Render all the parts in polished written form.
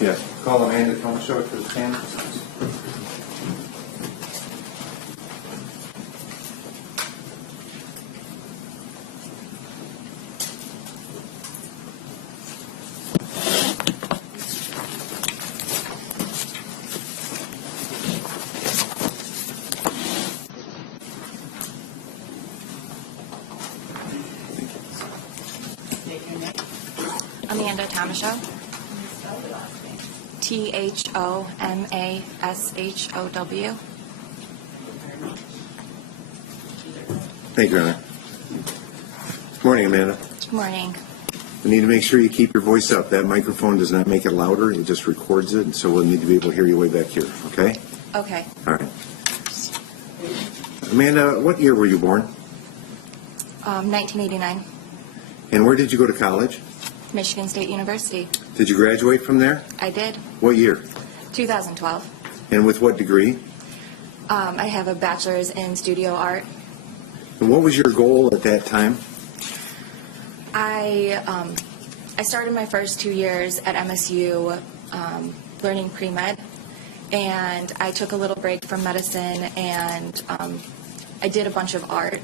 Yes. Call Amanda Thomashow to the stand. Amanda Thomashow. Thomashow. Thank you, Anna. Good morning, Amanda. Good morning. We need to make sure you keep your voice up. That microphone does not make it louder. It just records it, and so we'll need to be able to hear you way back here, okay? Okay. All right. Amanda, what year were you born? 1989, And where did you go to college? Michigan State University. Did you graduate from there? I did. What year? 2012. And with what degree? I have a bachelor's in studio art. And what was your goal at that time? I started my first 2 years at MSU learning pre-med, and I took a little break from medicine, and I did a bunch of art.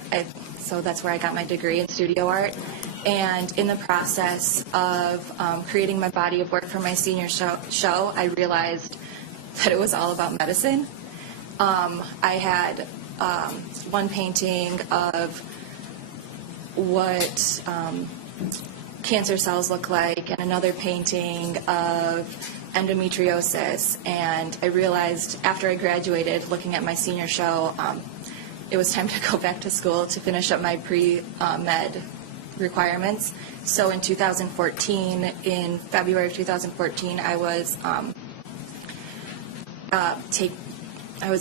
So that's where I got my degree in studio art. And in the process of creating my body of work for my senior show, I realized that it was all about medicine. I had one painting of what cancer cells look like, and another painting of endometriosis. And I realized after I graduated, looking at my senior show, it was time to go back to school to finish up my pre-med requirements. So in 2014, in February of 2014, I was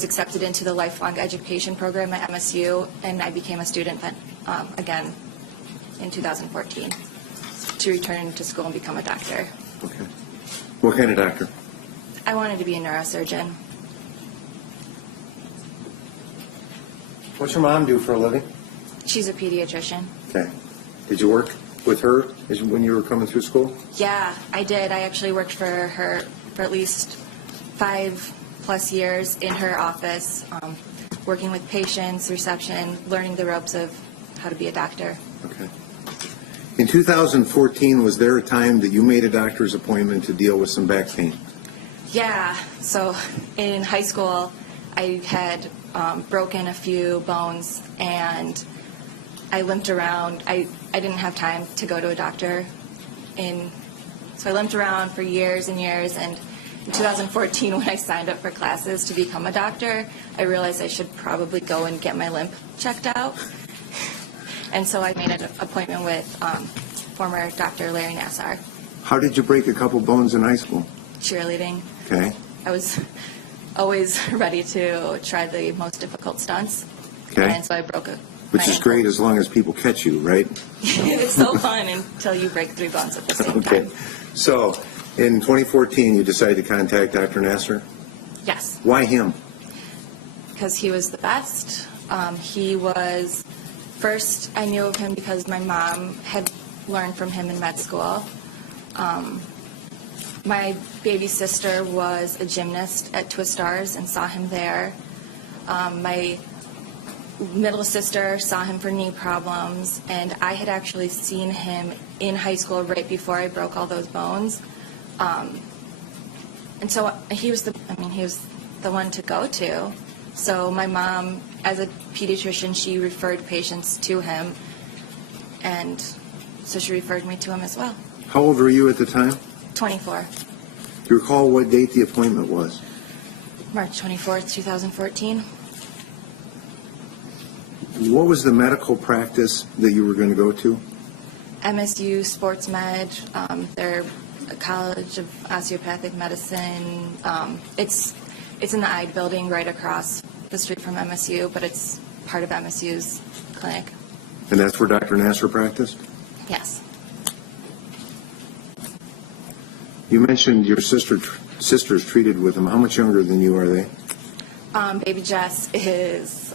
accepted into the lifelong education program at MSU, and I became a student then again in 2014 to return to school and become a doctor. Okay. What kind of doctor? I wanted to be a neurosurgeon. What's your mom do for a living? She's a pediatrician. Okay. Did you work with her when you were coming through school? Yeah, I did. I actually worked for her for at least 5+ years in her office, working with patients, reception, learning the ropes of how to be a doctor. Okay. In 2014, was there a time that you made a doctor's appointment to deal with some back pain? Yeah, so in high school, I had broken a few bones, and I limped around. I didn't have time to go to a doctor, so I limped around for years and years, and in 2014, when I signed up for classes to become a doctor, I realized I should probably go and get my limp checked out. And so I made an appointment with former Dr. Larry Nassar. How did you break a couple bones in high school? Cheerleading. Okay. I was always ready to try the most difficult stunts. Okay. And so I broke a Which is great as long as people catch you, right? It's so fun until you break 3 bones at the same Okay. time. So, in 2014, you decided to contact Dr. Nassar? Yes, Why him? because he was the best. He was, first I knew of him because my mom had learned from him in med school. My baby sister was a gymnast at Twistars and saw him there. My middle sister saw him for knee problems, and I had actually seen him in high school right before I broke all those bones. And so he was the one to go to. So my mom, as a pediatrician, she referred patients to him, and so she referred me to him as well. How old were you at the time? 24. Do you recall what date the appointment was? March 24th, 2014. What was the medical practice that you were going to go to? MSU Sports Med. They're a college of osteopathic medicine. It's in the Ide building right across the street from MSU, but it's part of MSU's clinic. And that's where Dr. Nassar practiced? Yes. You mentioned your sister's treated with him. How much younger than you are they? Baby Jess is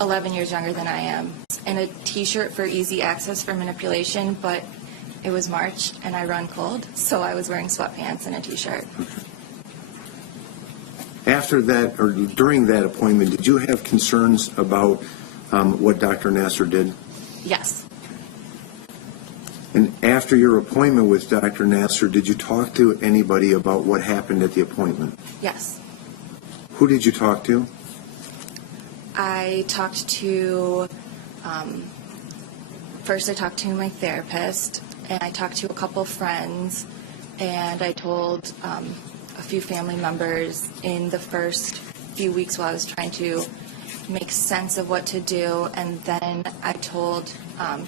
11 years younger than I am. And a T-shirt for easy access for manipulation, but It was March, and I run cold, so I was wearing sweatpants and a T-shirt. After that, or during that appointment, did you have concerns about what Dr. Nassar did? Yes. And after your appointment with Dr. Nassar, did you talk to anybody about what happened at the appointment? Yes. Who did you talk to? I talked to, first I talked to my therapist, and I talked to a couple friends, and I told a few family members in the first few weeks while I was trying to make sense of what to do, and then I told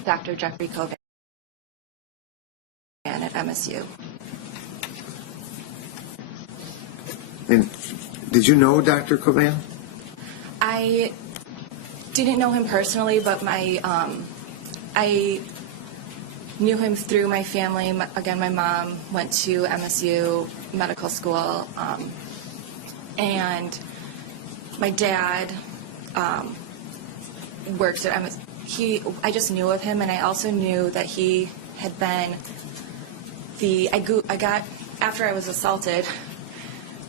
Dr. Jeffrey Covan at MSU. And did you know Dr. Covan? I didn't know him personally, but I knew him through my family. Again, my mom went to MSU medical school, and my dad works at MSU. I just knew of him, and I also knew that he had been after I was assaulted,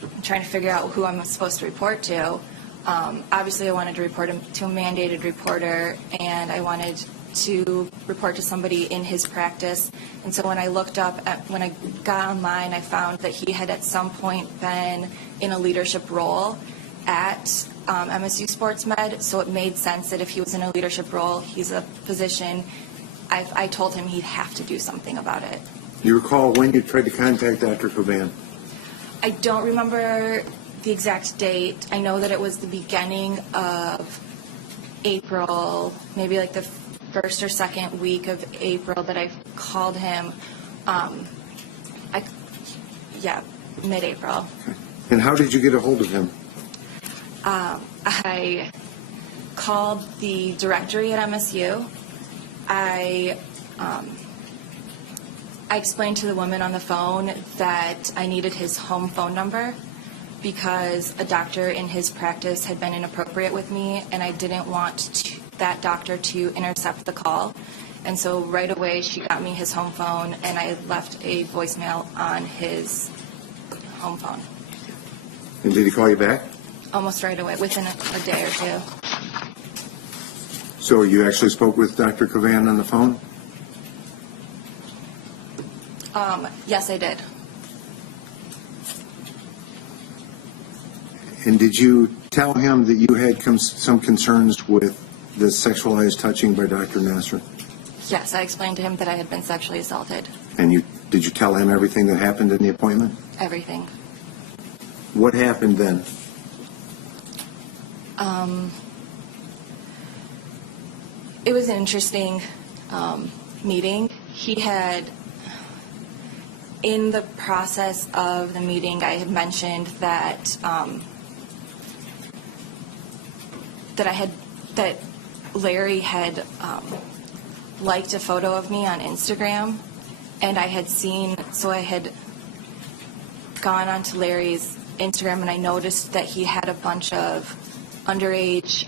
I'm trying to figure out who I'm supposed to report to. Obviously, I wanted to report him to a mandated reporter, and I wanted to report to somebody in his practice. And so when I looked up, when I got online, I found that he had at some point been in a leadership role at MSU Sports Med, so it made sense that if he was in a leadership role, he's a physician, I told him he'd have to do something about it. You recall when you tried to contact Dr. Covan? I don't remember the exact date. I know that it was the beginning of April, maybe like the first or second week of April that I called him. Mid-April. Okay. And how did you get a hold of him? I called the directory at MSU. I explained to the woman on the phone that I needed his home phone number because a doctor in his practice had been inappropriate with me, and I didn't want that doctor to intercept the call. And so right away she got me his home phone, and I left a voicemail on his home phone. And did he call you back? Almost right away, within a day or two. So you actually spoke with Dr. Covan on the phone? Yes, I did. And did you tell him that you had some concerns with the sexualized touching by Dr. Nassar? Yes, I explained to him that I had been sexually assaulted. And did you tell him everything that happened in the appointment? Everything. What happened then? It was an interesting meeting. He had, in the process of the meeting, I had mentioned that that Larry had liked a photo of me on Instagram, and I had gone onto Larry's Instagram, and I noticed that he had a bunch of underage,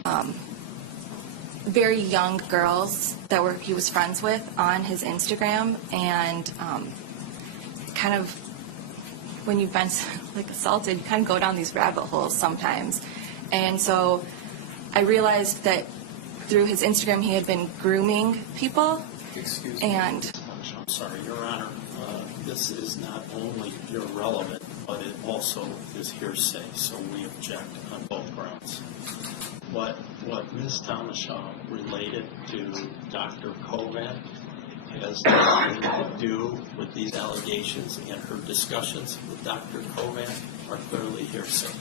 very young girls that he was friends with on his Instagram, and kind of when you've been like assaulted, you kind of go down these rabbit holes sometimes. And so I realized that through his Instagram he had been grooming people. Excuse me. And I'm sorry, Your Honor. This is not only irrelevant, but it also is hearsay, so we object on both grounds. What Ms. Thomashow related to Dr. Covan has nothing to do with these allegations, and her discussions with Dr. Covan are clearly hearsay.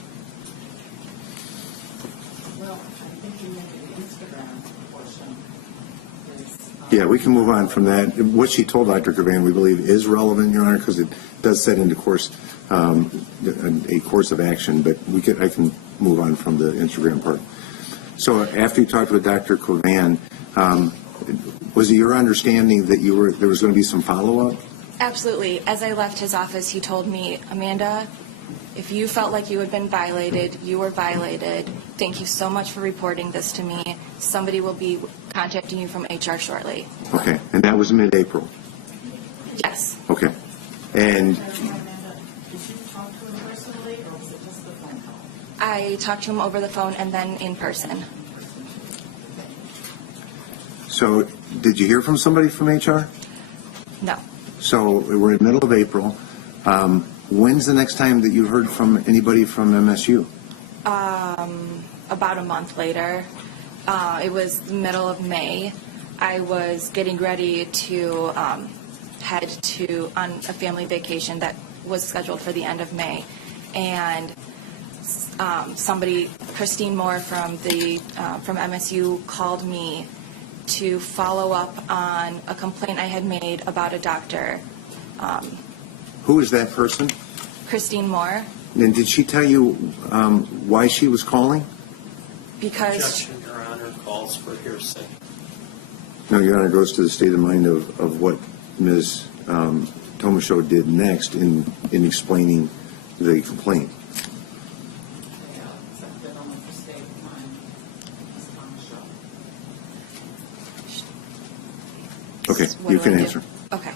Well, I think you made the Instagram portion. Yeah, we can move on from that. What she told Dr. Covan, we believe, is relevant, Your Honor, because it does set into course a course of action. But I can move on from the Instagram part. So after you talked with Dr. Covan, was it your understanding that there was going to be some follow-up? absolutely, as I left his office, he told me, Amanda, if you felt like you had been violated, you were violated. Thank you so much for reporting this to me. Somebody will be contacting you from HR shortly. Okay, and that was mid-April. Yes. Okay. And Amanda, did you talk to him personally, or was it just the phone call? I talked to him over the phone and then in person. so did you hear from somebody from HR? No. So we're in the middle of April. When's the next time that you heard from anybody from MSU? About a month later. It was the middle of May. I was getting ready to head on a family vacation that was scheduled for the end of May. And Christine Moore from MSU called me to follow up on a complaint I had made about a doctor. Who is that person? Christine Moore, And did she tell you why she was calling? because Objection, Your Honor, calls for hearsay. No, Your Honor, goes to the state of mind of what Ms. Thomashow did next in explaining the complaint. They accepted only for state of mind, Ms. Thomashow. Okay, What you do can I do? answer. Okay.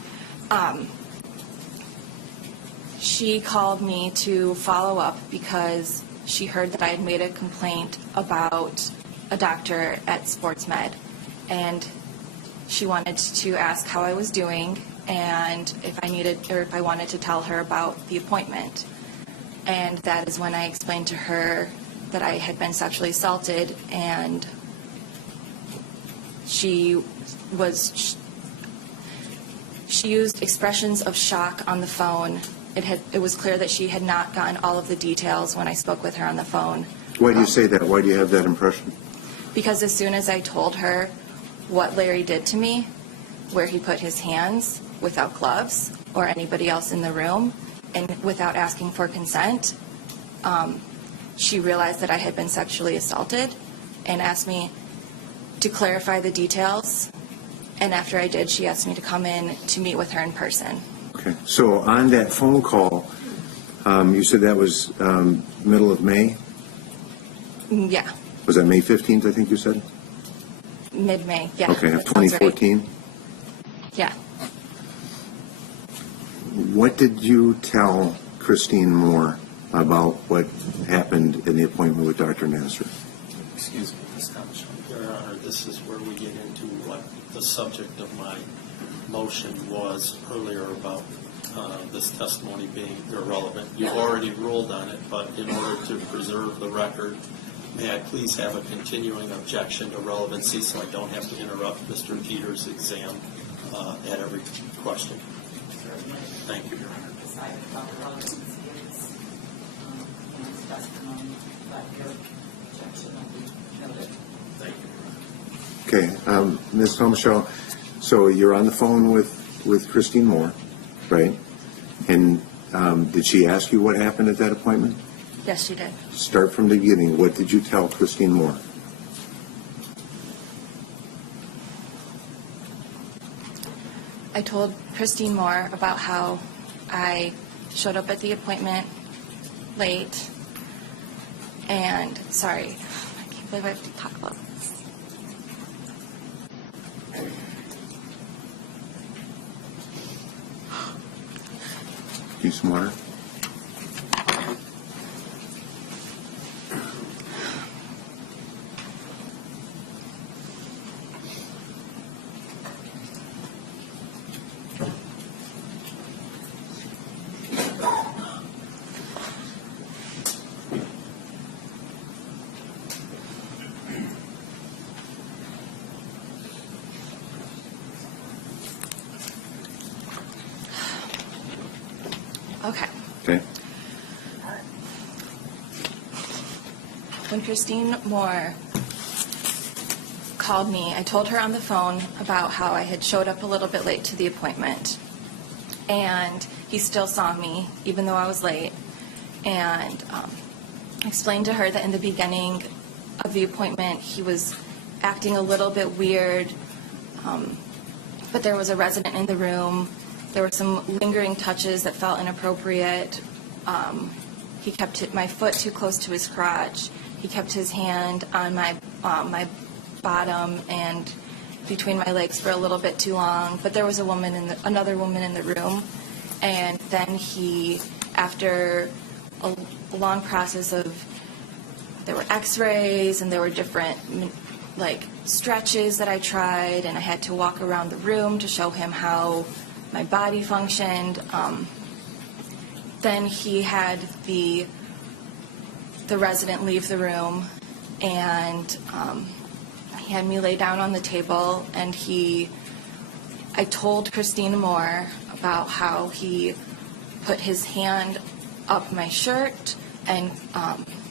She called me to follow up because she heard that I had made a complaint about a doctor at SportsMed, and she wanted to ask how I was doing and if I wanted to tell her about the appointment. And that is when I explained to her that I had been sexually assaulted, and she used expressions of shock on the phone. It was clear that she had not gotten all of the details when I spoke with her on the phone. Why do you say that? Why do you have that impression? Because as soon as I told her what Larry did to me, where he put his hands without gloves or anybody else in the room and without asking for consent, she realized that I had been sexually assaulted and asked me to clarify the details. And after I did, she asked me to come in to meet with her in person. Okay, so on that phone call, you said that was middle of May? Yeah, Was that May 15th, I think you said? mid-May. Yeah. Okay, of that sounds right. 2014? Yeah. What did you tell Christine Moore about what happened in the appointment with Dr. Nassar? Excuse me, Ms. Thomashow. Your Honor, this is where we get into what the subject of my motion was earlier about this testimony being irrelevant. You've already ruled on it, but in order to preserve the record, may I please have a continuing objection to relevancy so I don't have to interrupt Mr. Teeter's exam at every question? Thank you, Your Honor. Decided about the relevancy is in his testimony, but your objection will be noted. Thank you, Your Honor. Okay, Ms. Thomashow, so you're on the phone with Christine Moore, right? And did she ask you what happened at that appointment? Yes, she did. Start from the beginning. What did you tell Christine Moore? I told Christine Moore about how I showed up at the appointment late, and sorry, I can't believe I have to talk about this. You some water? Okay. Okay. When Christine Moore called me, I told her on the phone about how I had showed up a little bit late to the appointment. And he still saw me, even though I was late. And explained to her that in the beginning of the appointment, he was acting a little bit weird. But there was a resident in the room. There were some lingering touches that felt inappropriate. He kept my foot too close to his crotch. He kept his hand on my bottom, and between my legs for a little bit too long, but there was another woman in the room, and then he, after a long process of, there were x-rays and there were different like stretches that I tried, and I had to walk around the room to show him how my body functioned. Then he had the resident leave the room, and he had me lay down on the table, and I told Christine Moore about how he put his hand up my shirt and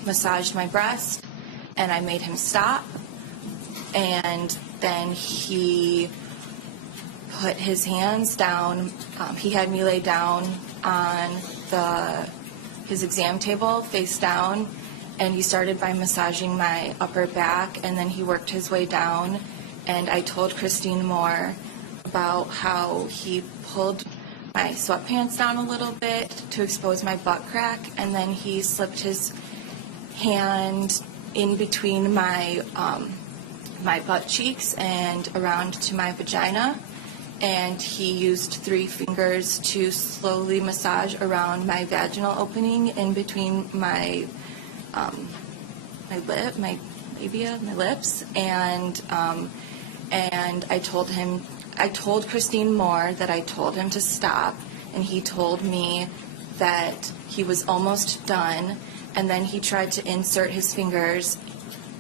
massaged my breast, and I made him stop. And then he put his hands down. He had me lay down on his exam table, face down, and he started by massaging my upper back, and then he worked his way down. And I told Christine Moore about how he pulled my sweatpants down a little bit to expose my butt crack, and then he slipped his hand in between my butt cheeks and around to my vagina, and he used 3 fingers to slowly massage around my vaginal opening in between my labia, my lips, and I told Christine Moore that I told him to stop, and he told me that he was almost done, and then he tried to insert his fingers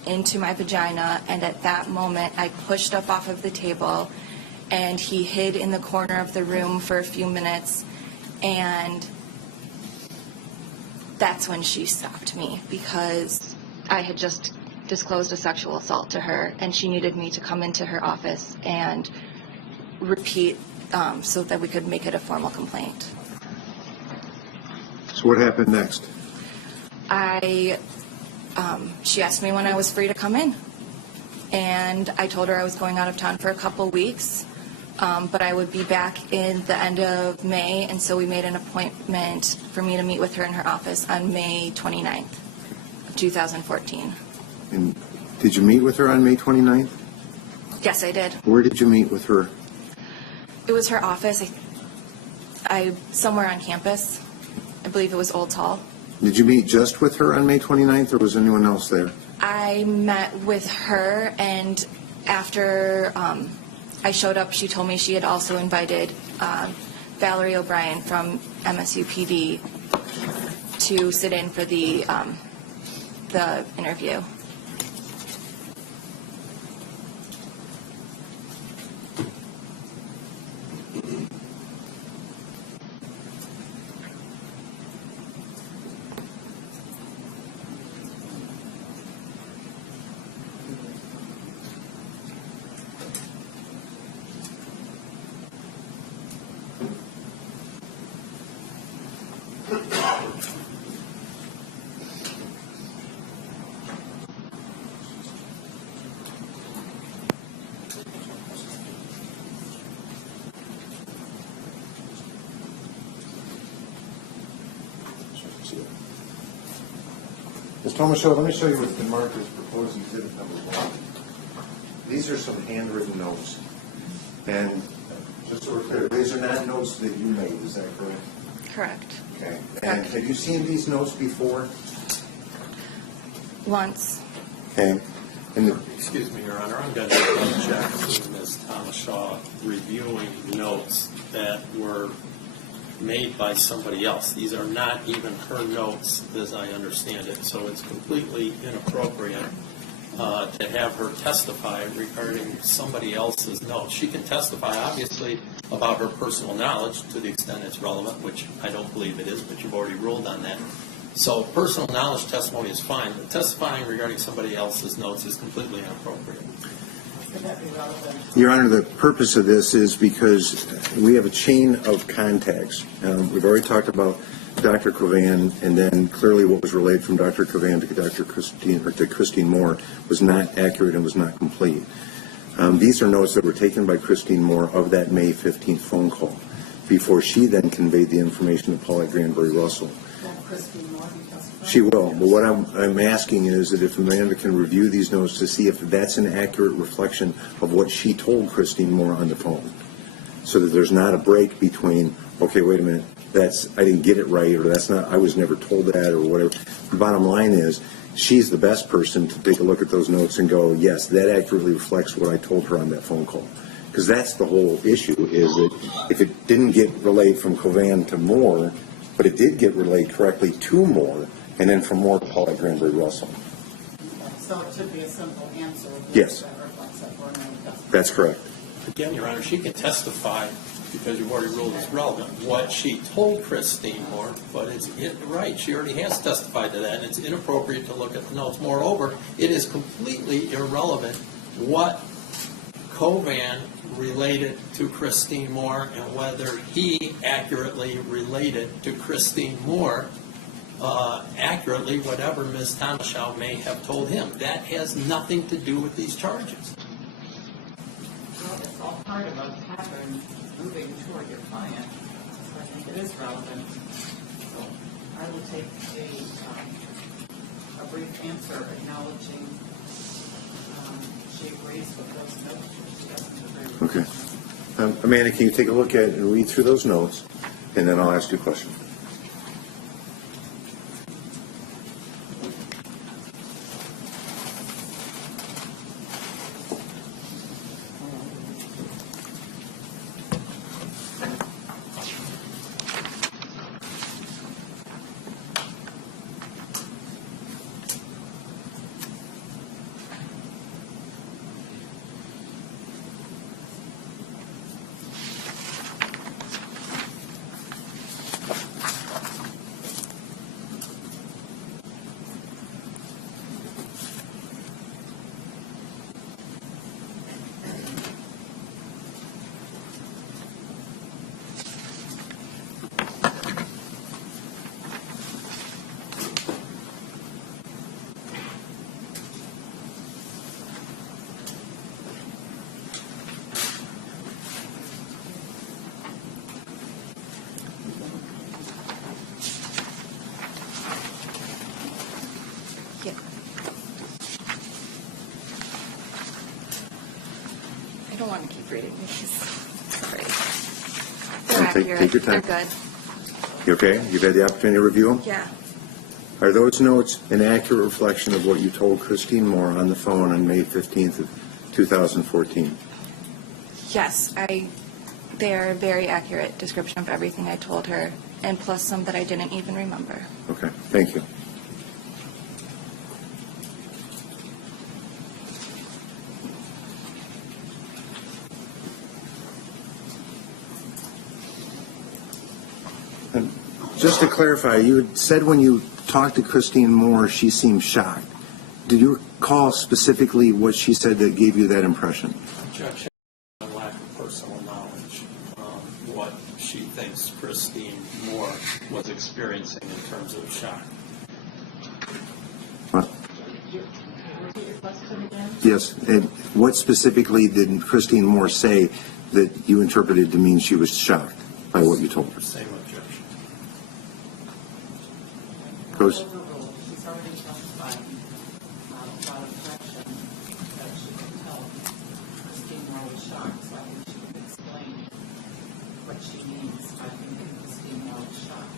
into my vagina, and at that moment I pushed up off of the table, and he hid in the corner of the room for a few minutes, and that's when she stopped me, because I had just disclosed a sexual assault to her, and she needed me to come into her office and repeat so that we could make it a formal complaint. So what happened next? She asked me when I was free to come in, and I told her I was going out of town for a couple weeks, but I would be back in the end of May, and so we made an appointment for me to meet with her in her office on May 29th of 2014. And did you meet with her on May 29th? Yes, I did. Where did you meet with her? It was her office, somewhere on campus. I believe it was Old Hall. Did you meet just with her on May 29th, or was anyone else there? I met with her, and after I showed up, she told me she had also invited Valerie O'Brien from MSUPD to sit in for the interview. Ms. Thomashow, let me show you what's been marked as proposed exhibit number 1. These are some handwritten notes. And just so we're clear, these are not notes that you made, is that correct? Correct. Okay. And have you seen these notes before? Once. Okay. Excuse me, Your Honor, I'm going to object to Ms. Thomashow reviewing notes that were made by somebody else. These are not even her notes, as I understand it, so it's completely inappropriate to have her testify regarding somebody else's notes. She can testify, obviously, about her personal knowledge to the extent it's relevant, which I don't believe it is, but you've already ruled on that. So personal knowledge testimony is fine, but testifying regarding somebody else's notes is completely inappropriate. Could that be relevant? Your Honor, the purpose of this is because we have a chain of contacts. We've already talked about Dr. Covan, and then clearly what was relayed from Dr. Covan to Christine Moore was not accurate and was not complete. These are notes that were taken by Christine Moore of that May 15th phone call before she then conveyed the information to Paulette Granbury Russell. Christine Moore be testified? She will, but what I'm asking is that if Amanda can review these notes to see if that's an accurate reflection of what she told Christine Moore on the phone, so that there's not a break between, okay, wait a minute, I didn't get it right, or I was never told that, or whatever. The bottom line is, she's the best person to take a look at those notes and go, yes, that accurately reflects what I told her on that phone call. Because that's the whole issue, is that if it didn't get relayed from Covan to Moore, but it did get relayed correctly to Moore, and then from Moore to Paulette Granbury Russell. So it should be a simple answer. Yes. That reflects that for no. That's correct. Again, Your Honor, she can testify, because you've already ruled it's relevant, what she told Christine Moore, but it's right. She already has testified to that, and it's inappropriate to look at the notes. Moreover, it is completely irrelevant what Covan related to Christine Moore and whether he accurately related to Christine Moore accurately whatever Ms. Thomashow may have told him. That has nothing to do with these charges. Well, it's all part of a pattern moving toward your client, so I think it is relevant. So I will take a brief answer acknowledging she agrees with those notes, but she doesn't agree with them. Okay. Amanda, can you take a look at and read through those notes, and then I'll ask you a question. Yeah. I don't want to keep reading these. Sorry. They're Take accurate. your time. They're good. You okay? You've had the opportunity to review them? Yeah. Are those notes an accurate reflection of what you told Christine Moore on the phone on May 15th of 2014? Yes, they're a very accurate description of everything I told her, and plus some that I didn't even remember. Okay, thank you. And just to clarify, you had said when you talked to Christine Moore, she seemed shocked. Did you recall specifically what she said that gave you that impression? Objection on lack of personal knowledge. What she thinks Christine Moore was experiencing in terms of shock. What? Repeat your question again? Yes, and what specifically did Christine Moore say that you interpreted to mean she was shocked by what you told her? Same objection. Goes. Overruled. She's already testified without objection that she could tell Christine Moore was shocked, so I think she can explain what she means by thinking Christine Moore was shocked.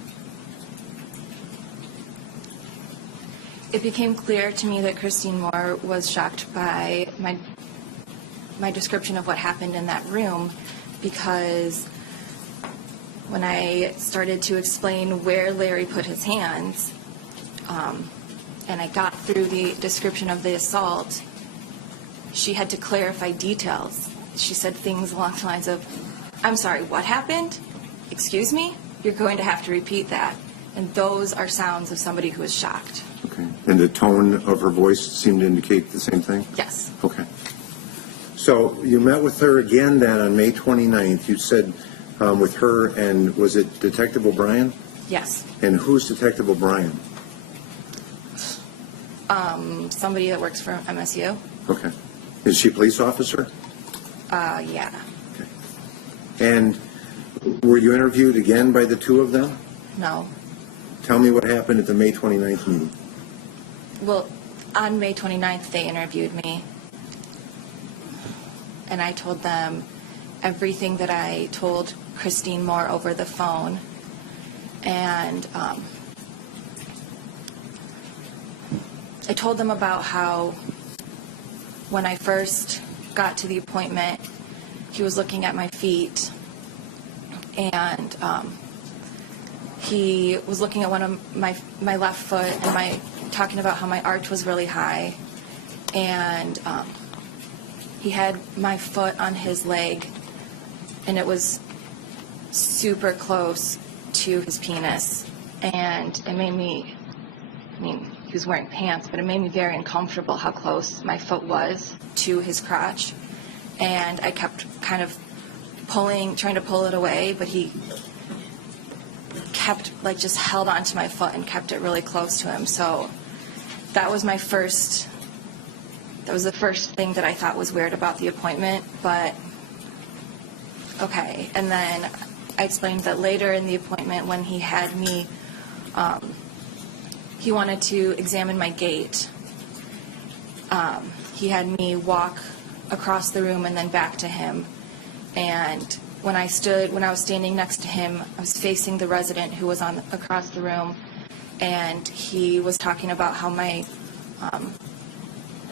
It became clear to me that Christine Moore was shocked by my description of what happened in that room, because when I started to explain where Larry put his hands, and I got through the description of the assault, she had to clarify details. She said things along the lines of, "I'm sorry, what happened? Excuse me? You're going to have to repeat that." And those are sounds of somebody who is shocked. Okay. And the tone of her voice seemed to indicate the same thing? Yes. Okay. So you met with her again then on May 29th. You said with her, and was it Detective O'Brien? Yes. And who's Detective O'Brien? Somebody that works for MSU. Okay. Is she a police officer? Yeah. Okay. And were you interviewed again by the two of them? No. Tell me what happened at the May 29th meeting. Well, on May 29th, they interviewed me, and I told them everything that I told Christine Moore over the phone, and I told them about how when I first got to the appointment, he was looking at my feet, and he was looking at one of my left foot and talking about how my arch was really high, and he had my foot on his leg, and it was super close to his penis, and it made me, he was wearing pants, but it made me very uncomfortable how close my foot was to his crotch, and I kept kind of trying to pull it away, but he kept, just held onto my foot and kept it really close to him. So that was the first thing that I thought was weird about the appointment, but okay. And then I explained that later in the appointment when he had me, he wanted to examine my gait. He had me walk across the room and then back to him. And when I was standing next to him, I was facing the resident who was across the room, and he was talking about how my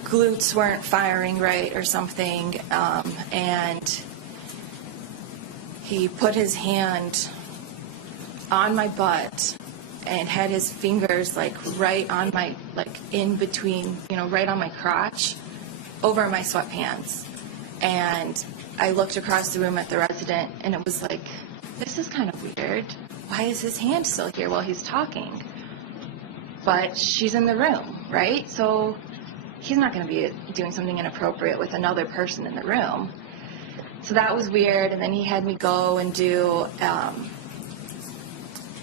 glutes weren't firing right or something, and he put his hand on my butt and had his fingers right on my, in between, right on my crotch, over my sweatpants. And I looked across the room at the resident, and it was like, this is kind of weird. Why is his hand still here while he's talking? But she's in the room, right? So he's not going to be doing something inappropriate with another person in the room. So that was weird. And then he had me go and do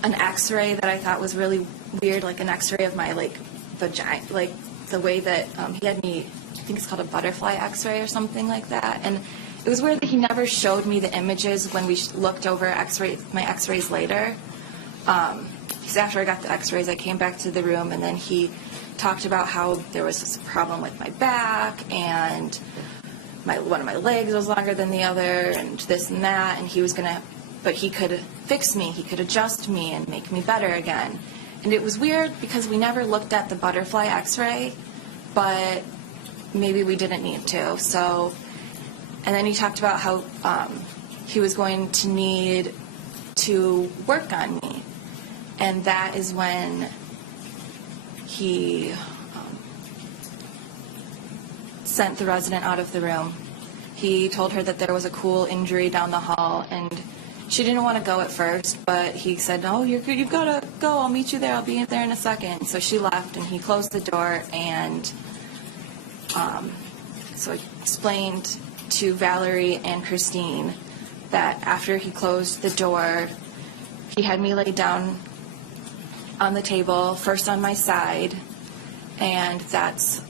an x-ray that I thought was really weird, like an x-ray of my, vagina, the way that he had me, I think it's called a butterfly x-ray or something like that. And it was weird that he never showed me the images when we looked over my x-rays later. Because after I got the x-rays, I came back to the room, and then he talked about how there was this problem with my back, and one of my legs was longer than the other, and this and that, and but he could fix me, he could adjust me and make me better again. And it was weird because we never looked at the butterfly x-ray, but maybe we didn't need to. So, and then he talked about how he was going to need to work on me. And that is when he sent the resident out of the room. He told her that there was a cool injury down the hall, and she didn't want to go at first, but he said, no, you've got to go. I'll meet you there. I'll be there in a second. So she left, and he closed the door, and so I explained to Valerie and Christine that after he closed the door, he had me lay down on the table, first on my side, and that's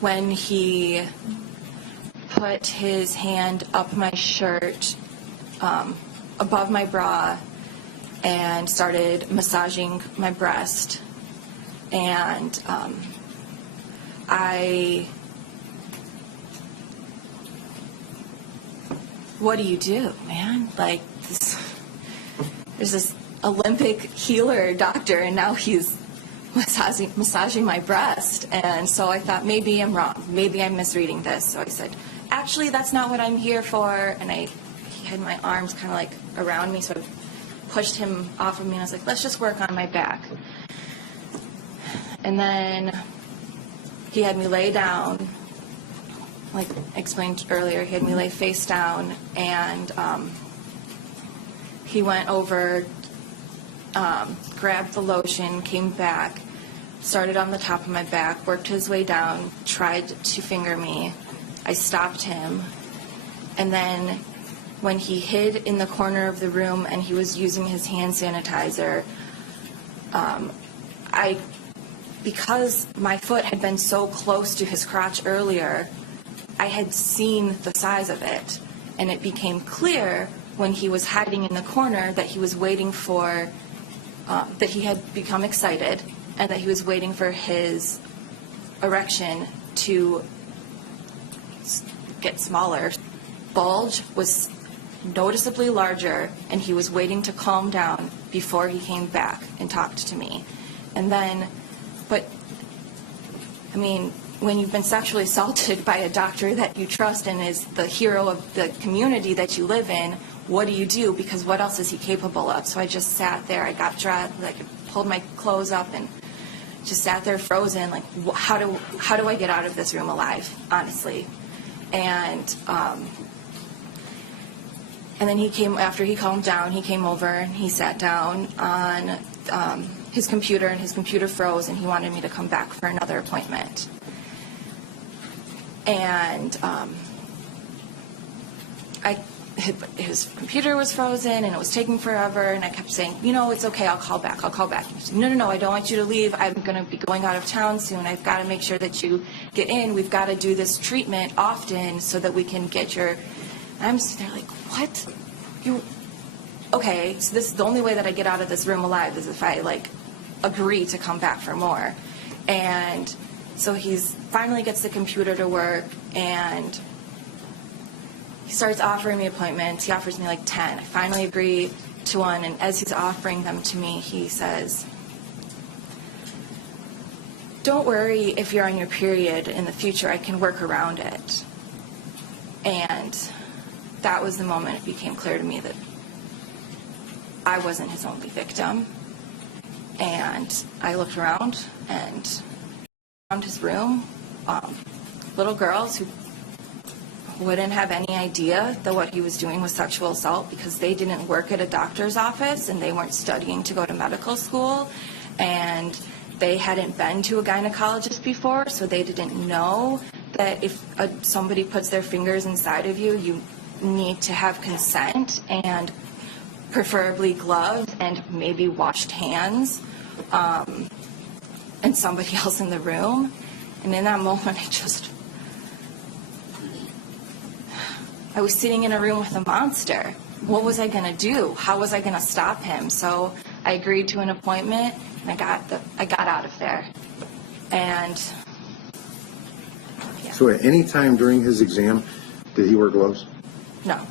when he put his hand up my shirt, above my bra, and started massaging my breast. And what do you do, man? There's this Olympic healer doctor, and now he's massaging my breast. And so I thought, maybe I'm wrong. Maybe I'm misreading this. So I said, actually, that's not what I'm here for. And he had my arms kind of around me, so I pushed him off of me, and I was like, let's just work on my back. And then he had me lay down, like I explained earlier, he had me lay face down, and he went over, grabbed the lotion, came back, started on the top of my back, worked his way down, tried to finger me. I stopped him, and then when he hid in the corner of the room and he was using his hand sanitizer, because my foot had been so close to his crotch earlier, I had seen the size of it, and it became clear when he was hiding in the corner that he was waiting for that he had become excited and that he was waiting for his erection to get smaller. Bulge was noticeably larger, and he was waiting to calm down before he came back and talked to me. And then, but, I mean, when you've been sexually assaulted by a doctor that you trust and is the hero of the community that you live in, what do you do? Because what else is he capable of? So I just sat there. I got dressed, like, pulled my clothes up and just sat there frozen, like, how do I get out of this room alive, honestly? And then he came, after he calmed down, he came over and he sat down on his computer, and his computer froze, and he wanted me to come back for another appointment. And his computer was frozen, and it was taking forever, and I kept saying, it's okay, I'll call back. He said, no, I don't want you to leave. I'm going to be going out of town soon. I've got to make sure that you get in. We've got to do this treatment often so that we can get your... I'm sitting there like, what? Okay, so this is the only way that I get out of this room alive is if I, agree to come back for more. And so he's finally gets the computer to work, and he starts offering me appointments. He offers me 10. I finally agree to one, and as he's offering them to me, he says, don't worry if you're on your period in the future, I can work around it. And that was the moment it became clear to me that I wasn't his only victim. And I looked around and found his room, little girls who wouldn't have any idea that what he was doing was sexual assault because they didn't work at a doctor's office and they weren't studying to go to medical school, and they hadn't been to a gynecologist before, so they didn't know that if somebody puts their fingers inside of you, you need to have consent and preferably gloves and maybe washed hands, and somebody else in the room. And in that moment, I was sitting in a room with a monster. What was I going to do? How was I going to stop him? So I agreed to an appointment, and I got out of there. And yeah. So at any time during his exam, did he wear gloves? No.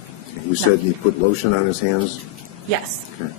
You said he put lotion on his hands? Yes. Okay.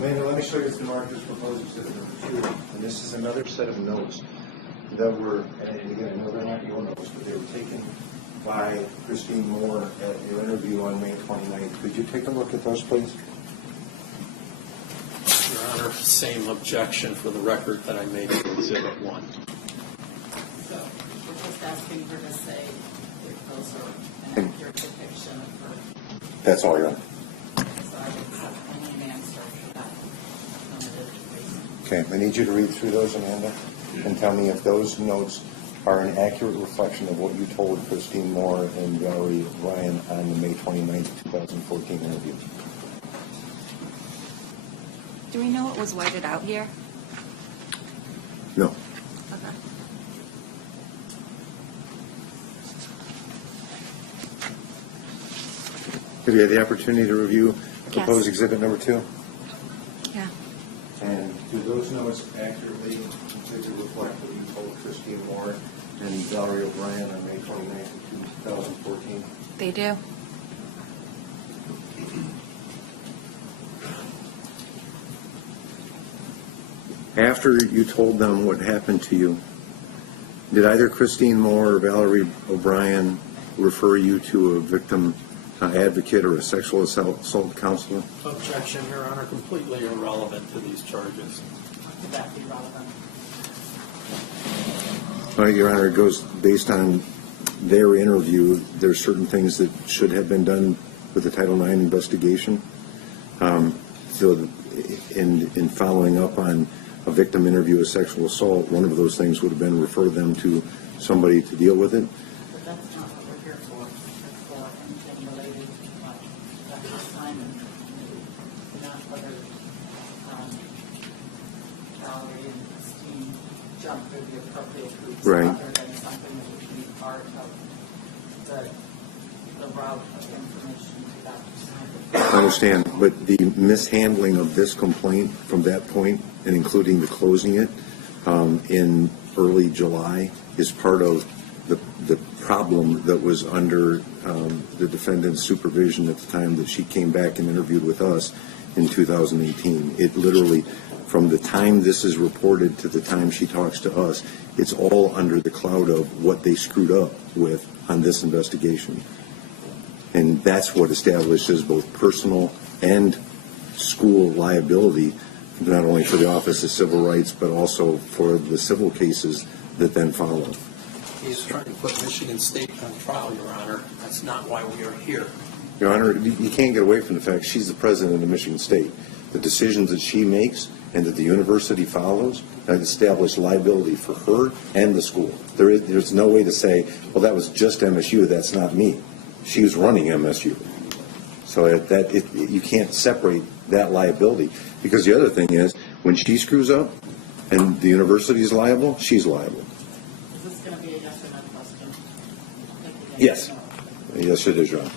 Amanda, let me show you the markers proposed exhibit number 2. And this is another set of notes that were, and again, I know they're not your notes, but they were taken by Christine Moore at your interview on May 29th. Could you take a look at those, please? Your Honor, same objection for the record that I made to Exhibit 1. So we're just asking her to say if those are an accurate depiction of her. That's all, Your Honor. So I would accept any answer for that limited reason. Okay, I need you to read through those, Amanda, and tell me if those notes are an accurate reflection of what you told Christine Moore and Valerie Ryan on the May 29th, 2014 interview. Do we know what was whited out here? No. Okay. Have you had the opportunity to review proposed Yes. exhibit number 2? Yeah. And do those notes accurately reflect what you told Christine Moore and Valerie O'Brien on May 29th, 2014? They do. After you told them what happened to you, did either Christine Moore or Valerie O'Brien refer you to a victim advocate or a sexual assault counselor? Objection, Your Honor, completely irrelevant to these charges. Would that be relevant? Well, Your Honor, it goes based on their interview. There's certain things that should have been done with the Title IX investigation. so in following up on a victim interview of sexual assault, one of those things would have been refer them to somebody to deal with it. But that's not what we're here for. It's for anything related to what Dr. Simon knew, not whether Valerie and Christine jumped through the appropriate hoops. Right. Other than something that would be part of the route of information to Dr. Simon. I understand, but the mishandling of this complaint from that point, and including the closing it in early July, is part of the problem that was under the defendant's supervision at the time that she came back and interviewed with us in 2018. It literally, from the time this is reported to the time she talks to us, it's all under the cloud of what they screwed up with on this investigation. And that's what establishes both personal and school liability, not only for the Office of Civil Rights, but also for the civil cases that then follow. He's trying to put Michigan State on trial, Your Honor. That's not why we are here. Your Honor, you can't get away from the fact she's the president of Michigan State. The decisions that she makes and that the university follows establish liability for her and the school. There's no way to say, well, that was just MSU, that's not me. She was running MSU. So you can't separate that liability. Because the other thing is, when she screws up and the university is liable, she's liable. Is this going to be a yes or no question? Yes. Yes, it is, Your Honor.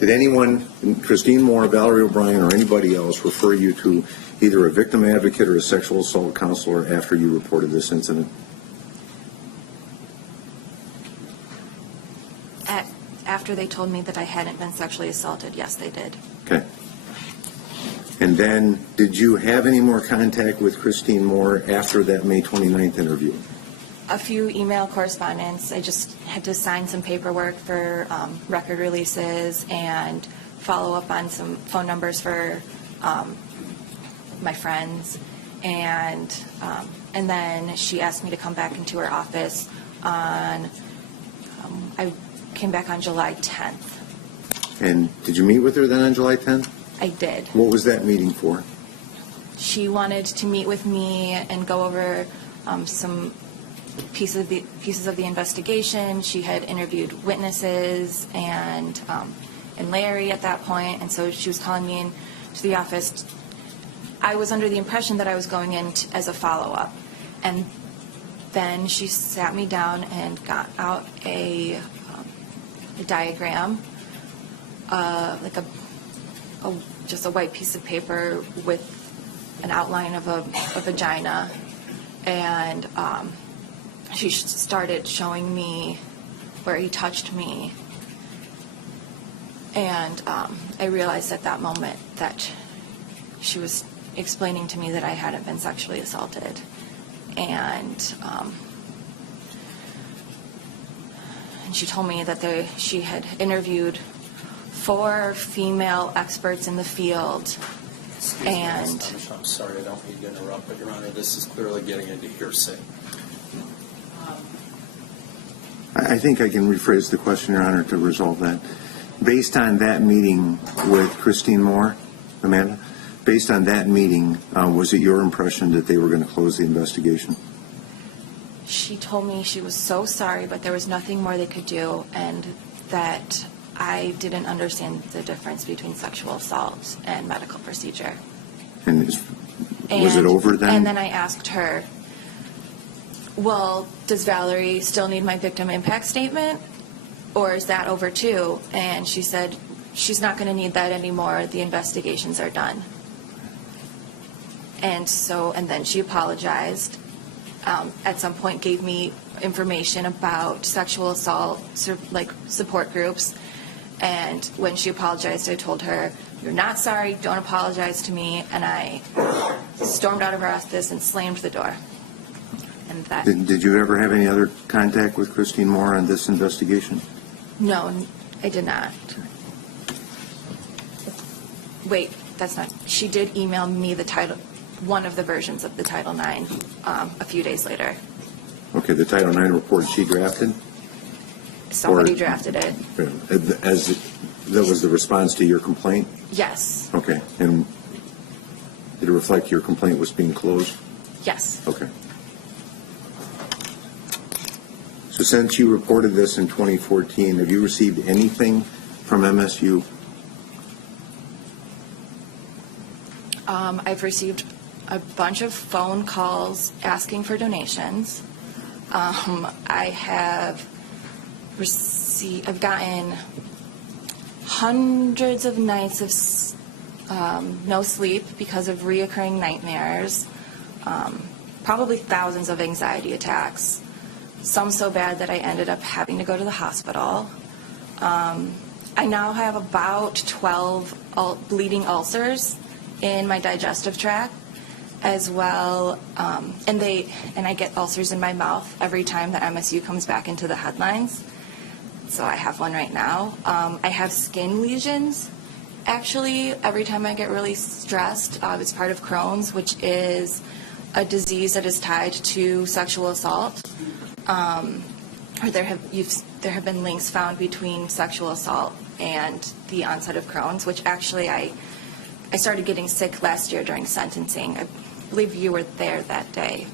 Did anyone, Christine Moore, Valerie O'Brien, or anybody else refer you to either a victim advocate or a sexual assault counselor after you reported this incident? After they told me that I hadn't been sexually assaulted, yes, they did. Okay. And then, did you have any more contact with Christine Moore after that May 29th interview? A few email correspondence. I just had to sign some paperwork for record releases and follow up on some phone numbers for my friends. And then she asked me to come back into her office on, I came back on July 10th. And did you meet with her then on July 10th? I did. What was that meeting for? She wanted to meet with me and go over some pieces of the investigation. She had interviewed witnesses and Larry at that point, and so she was calling me into the office. I was under the impression that I was going in as a follow-up, and then she sat me down and got out a diagram, just a white piece of paper with an outline of a vagina, and she started showing me where he touched me, and I realized at that moment that she was explaining to me that I hadn't been sexually assaulted, and she told me that she had interviewed 4 female experts in the field. Excuse me, And Ms. Thomashow, I'm sorry, I don't mean to interrupt, but Your Honor, this is clearly getting into hearsay. I think I can rephrase the question, Your Honor, to resolve that. Based on that meeting with Christine Moore, Amanda, based on that meeting, was it your impression that they were going to close the investigation? she told me she was so sorry, but there was nothing more they could do, and that I didn't understand the difference between sexual assault and medical procedure. And was it over then? And then I asked her, well, does Valerie still need my victim impact statement? Or is that over too? And she said, she's not going to need that anymore. The investigations are done. And then she apologized. At some point gave me information about sexual assault, support groups. And when she apologized, I told her, you're not sorry, don't apologize to me. And I stormed out of her office and slammed the door. And that. Did you ever have any other contact with Christine Moore on this investigation? No, I did not. Wait, that's not. She did email me the title, one of the versions of the Title IX a few days later. Okay, the Title IX report she drafted? Somebody drafted it. As That was the response to your complaint? Yes. Okay. And did it reflect your complaint was being closed? Yes. Okay. So since you reported this in 2014, have you received anything from MSU? I've received a bunch of phone calls asking for donations. I have I've gotten hundreds of nights of no sleep because of reoccurring nightmares, probably thousands of anxiety attacks, some so bad that I ended up having to go to the hospital. I now have about 12 bleeding ulcers in my digestive tract as well, and I get ulcers in my mouth every time that MSU comes back into the headlines. So I have one right now. I have skin lesions, actually, every time I get really stressed. It's part of Crohn's, which is a disease that is tied to sexual assault. Or there have been links found between sexual assault and the onset of Crohn's, which actually I started getting sick last year during sentencing. I believe you were there that day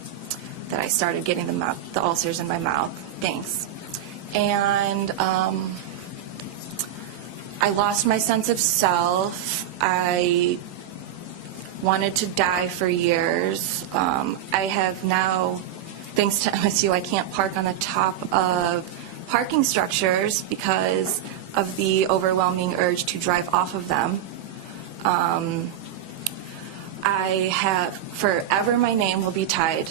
that I started getting the ulcers in my mouth. Thanks. And I lost my sense of self. I wanted to die for years. I have now, thanks to MSU, I can't park on the top of parking structures because of the overwhelming urge to drive off of them. I have, forever my name will be tied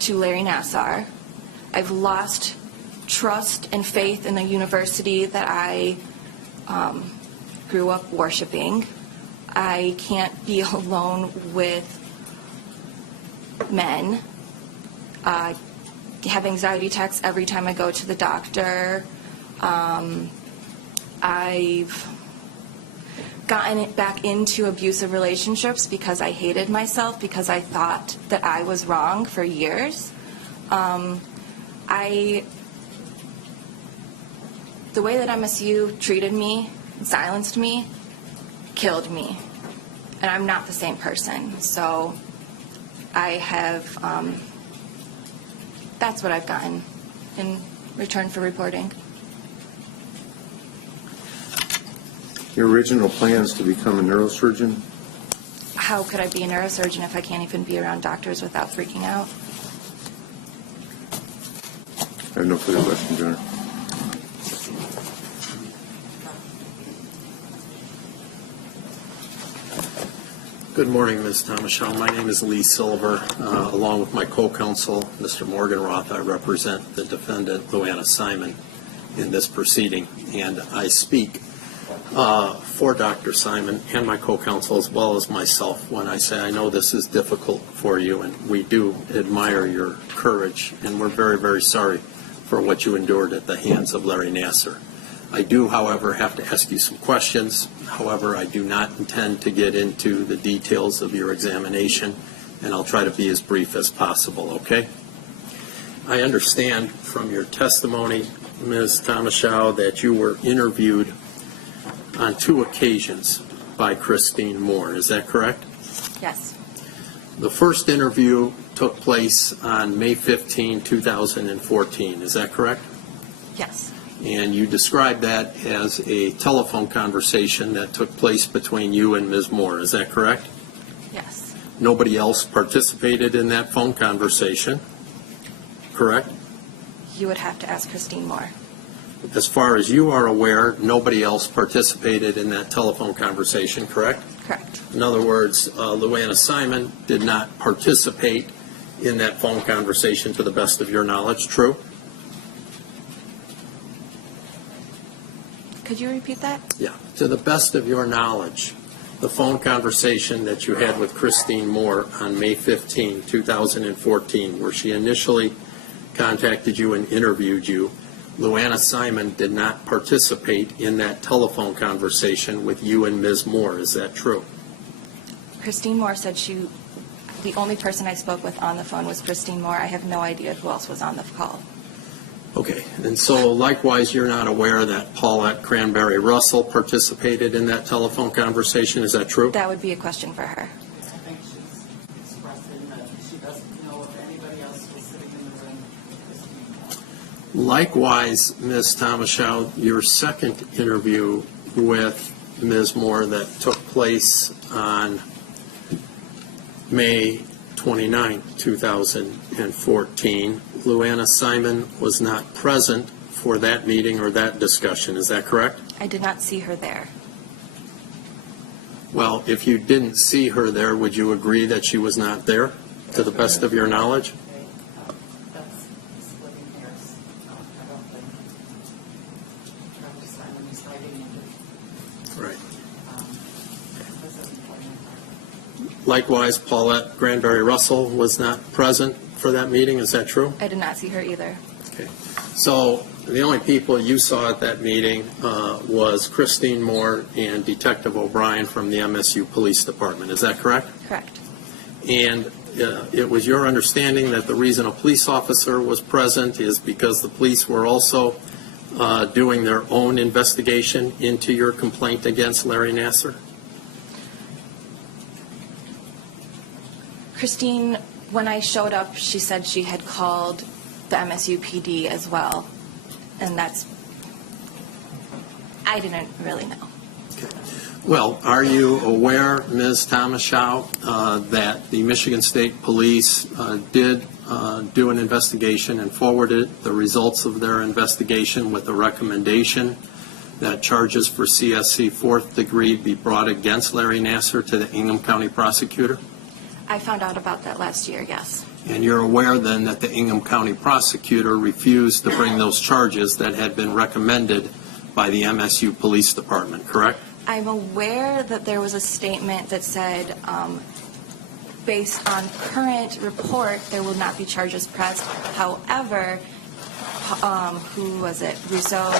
to Larry Nassar. I've lost trust and faith in the university that I grew up worshiping. I can't be alone with men. I have anxiety attacks every time I go to the doctor. I've gotten back into abusive relationships because I hated myself, because I thought that I was wrong for years. The way that MSU treated me, silenced me, killed me. And I'm not the same person. So I have, that's what I've gotten in return for reporting. Your original plans to become a neurosurgeon? How could I be a neurosurgeon if I can't even be around doctors without freaking out? I have no further questions, Your Honor. Good morning, Ms. Thomashow. My name is Lee Silver. Along with my co-counsel, Mr. Morgan Roth, I represent the defendant, Luanna Simon, in this proceeding. And I speak for Dr. Simon and my co-counsel as well as myself when I say I know this is difficult for you, and we do admire your courage, and we're very, very sorry for what you endured at the hands of Larry Nassar. I do, however, have to ask you some questions. However, I do not intend to get into the details of your examination, and I'll try to be as brief as possible, okay? I understand from your testimony, Ms. Thomashow, that you were interviewed on 2 occasions by Christine Moore. Is that correct? Yes. The first interview took place on May 15, 2014. Is that correct? Yes. And you described that as a telephone conversation that took place between you and Ms. Moore. Is that correct? Yes. Nobody else participated in that phone conversation, correct? You would have to ask Christine Moore. As far as you are aware, nobody else participated in that telephone conversation, correct? Correct. In other words, Luanna Simon did not participate in that phone conversation to the best of your knowledge, true? Could you repeat that? Yeah. To the best of your knowledge, the phone conversation that you had with Christine Moore on May 15, 2014, where she initially contacted you and interviewed you, Luanna Simon did not participate in that telephone conversation with you and Ms. Moore. Is that true? Christine Moore said the only person I spoke with on the phone was Christine Moore. I have no idea who else was on the call. Okay, and so likewise, you're not aware that Paulette Cranberry Russell participated in that telephone conversation, is that true? That would be a question for her. I think she's expressing that she doesn't know if anybody else was sitting in the room with Christine Moore. Likewise, Ms. Thomashow, your second interview with Ms. Moore that took place on May 29, 2014, Luanna Simon was not present for that meeting or that discussion, is that correct? I did not see her there. Well, if you didn't see her there, would you agree that she was not there, to the best of your knowledge? Okay, that's splitting hairs. I don't think Dr. Simon is hiding under Right. specific employment. Likewise, Paulette Granberry Russell was not present for that meeting, is that true? I did not see her either. Okay. So the only people you saw at that meeting was Christine Moore and Detective O'Brien from the MSU Police Department, is that correct? Correct. And it was your understanding that the reason a police officer was present is because the police were also doing their own investigation into your complaint against Larry Nassar? Christine, when I showed up, she said she had called the MSU PD as well, and I didn't really know. Well, are you aware, Ms. Thomashow, that the Michigan State Police did do an investigation and forwarded the results of their investigation with a recommendation that charges for CSC fourth degree be brought against Larry Nassar to the Ingham County prosecutor? I found out about that last year, yes. And you're aware then that the Ingham County prosecutor refused to bring those charges that had been recommended by the MSU Police Department, correct? I'm aware that there was a statement that said, based on current report, there will not be charges pressed. However, who was it? Rousseau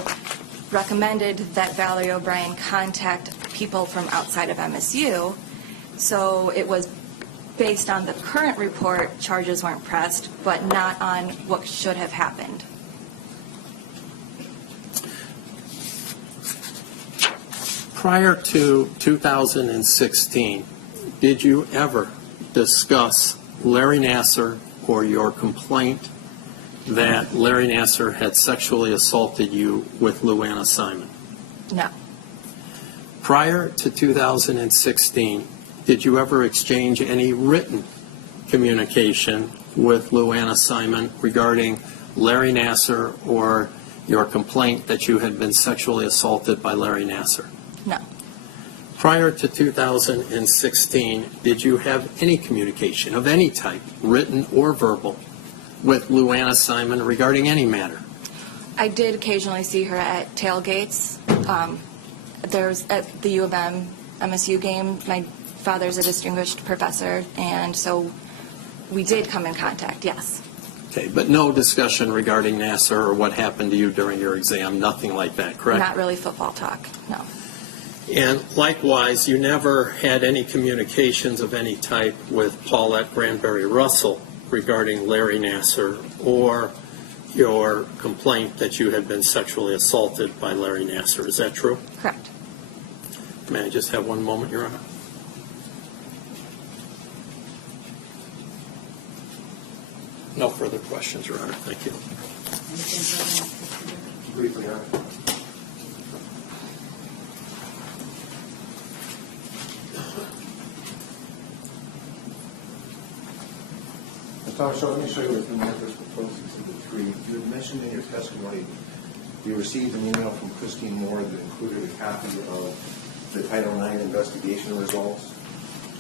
recommended that Valerie O'Brien contact people from outside of MSU. So it was based on the current report, charges weren't pressed, but not on what should have happened. Prior to 2016, did you ever discuss Larry Nassar or your complaint that Larry Nassar had sexually assaulted you with Luanna Simon? No. Prior to 2016, did you ever exchange any written communication with Luanna Simon regarding Larry Nassar or your complaint that you had been sexually assaulted by Larry Nassar? No. Prior to 2016, did you have any communication of any type, written or verbal, with Luanna Simon regarding any matter? I did occasionally see her at tailgates. There's at the U of M MSU game. My father's a distinguished professor, and so we did come in contact, yes. Okay, but no discussion regarding Nassar or what happened to you during your exam, nothing like that, correct? Not really football talk, no. And likewise, you never had any communications of any type with Paulette Granberry Russell regarding Larry Nassar or your complaint that you had been sexually assaulted by Larry Nassar. Is that true? Correct. May I just have one moment, Your Honor? No further questions, Your Honor. Thank you. Briefly, Your Honor. Thomashow, let me show you what's in the first proposal, Exhibit 3. You had mentioned in your testimony you received an email from Christine Moore that included a copy of the Title IX investigation results.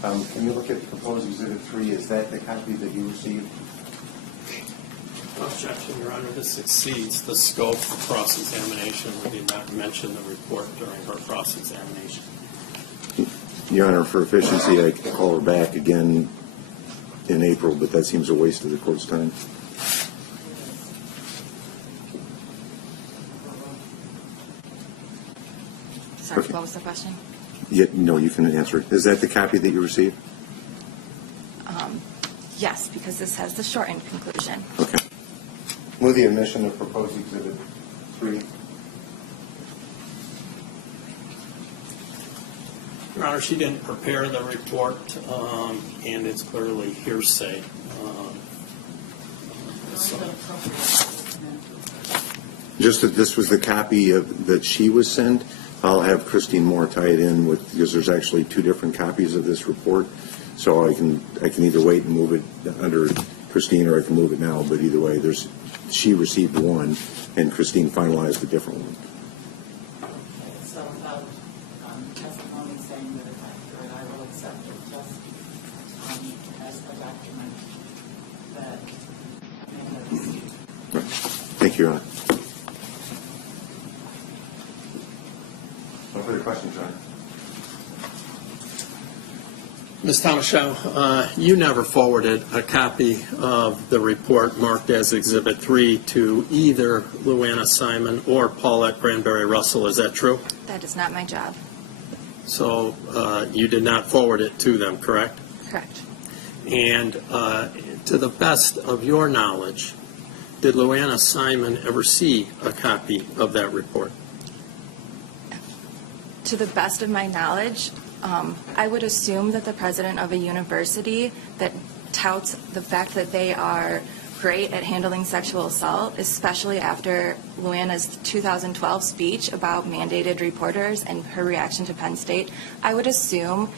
Can you look at proposed Exhibit 3? Is that the copy that you received? Objection, Your Honor. This exceeds the scope of cross-examination. We did not mention the report during her cross-examination. Your Honor, for efficiency, I can call her back again in April, but that seems a waste of the court's time. Sorry, Okay. what was the question? No, you can answer it. Is that the copy that you received? Yes, because this has the shortened conclusion. Okay. Move the admission of proposed exhibit 3. Your Honor, she didn't prepare the report, and it's clearly hearsay. So- Just that this was the copy that she was sent. I'll have Christine Moore tie it in with, because there's actually 2 different copies of this report. So I can either wait and move it under Christine, or I can move it now. But either way, she received one, and Christine finalized a different one. Okay, so without testimony saying that it's accurate, I will accept it just as a document that I have received. Thank you, Your Honor. No further questions, Your Honor. Ms. Thomashow, you never forwarded a copy of the report marked as Exhibit 3 to either Luanna Simon or Paulette Granberry Russell. Is that true? That is not my job. So you did not forward it to them, correct? Correct. And to the best of your knowledge, did Luanna Simon ever see a copy of that report? To the best of my knowledge, I would assume that the president of a university that touts the fact that they are great at handling sexual assault, especially after Luanna's 2012 speech about mandated reporters and her reaction to Penn State, I would assume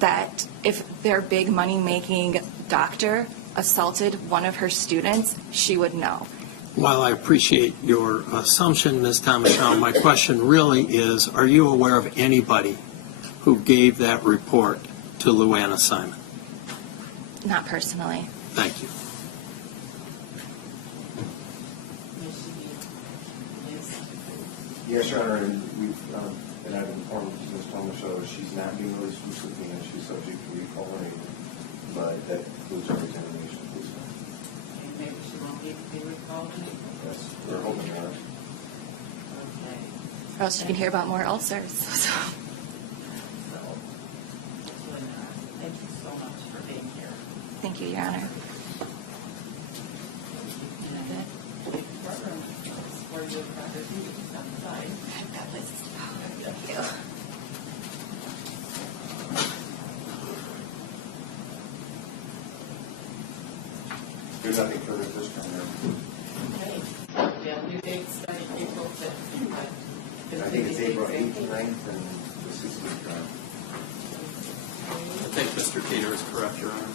that if their big money-making doctor assaulted one of her students, she would know. While I appreciate your assumption, Ms. Thomashow, my question really is, are you aware of anybody who gave that report to Luanna Simon? Not personally. Thank you. May she be released? Yes, Your Honor, and I've informed Ms. Thomashow she's not being released from subpoena. She's subject to recall and but that includes her examination. Maybe she won't be recalled. Yes, we're hoping, Your Honor. Okay. Or else you can hear about more ulcers. So. Thank you so much for being here. Thank you, Your Honor. Courtroom for your property outside. Thank you. There's nothing further at this time, Your Honor. Okay. We have new dates starting April 5th. I think it's April 8th, 9th, and the 16th, Your Honor. I think Mr. Peter is correct, Your Honor.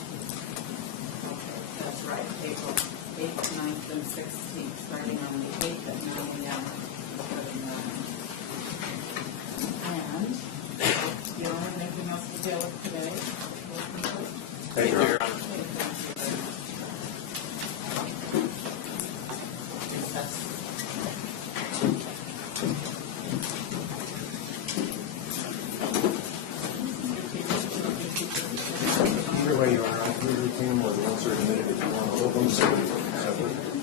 Okay, that's right, April 8th, 9th, and 16th, starting on the 8th at 9 a.m. And, do you have anything else to deal with today? Thank you, Your Honor. Your Honor. Either way, Your Honor, I can retain them or the ones that are admitted if you want to hold them separately.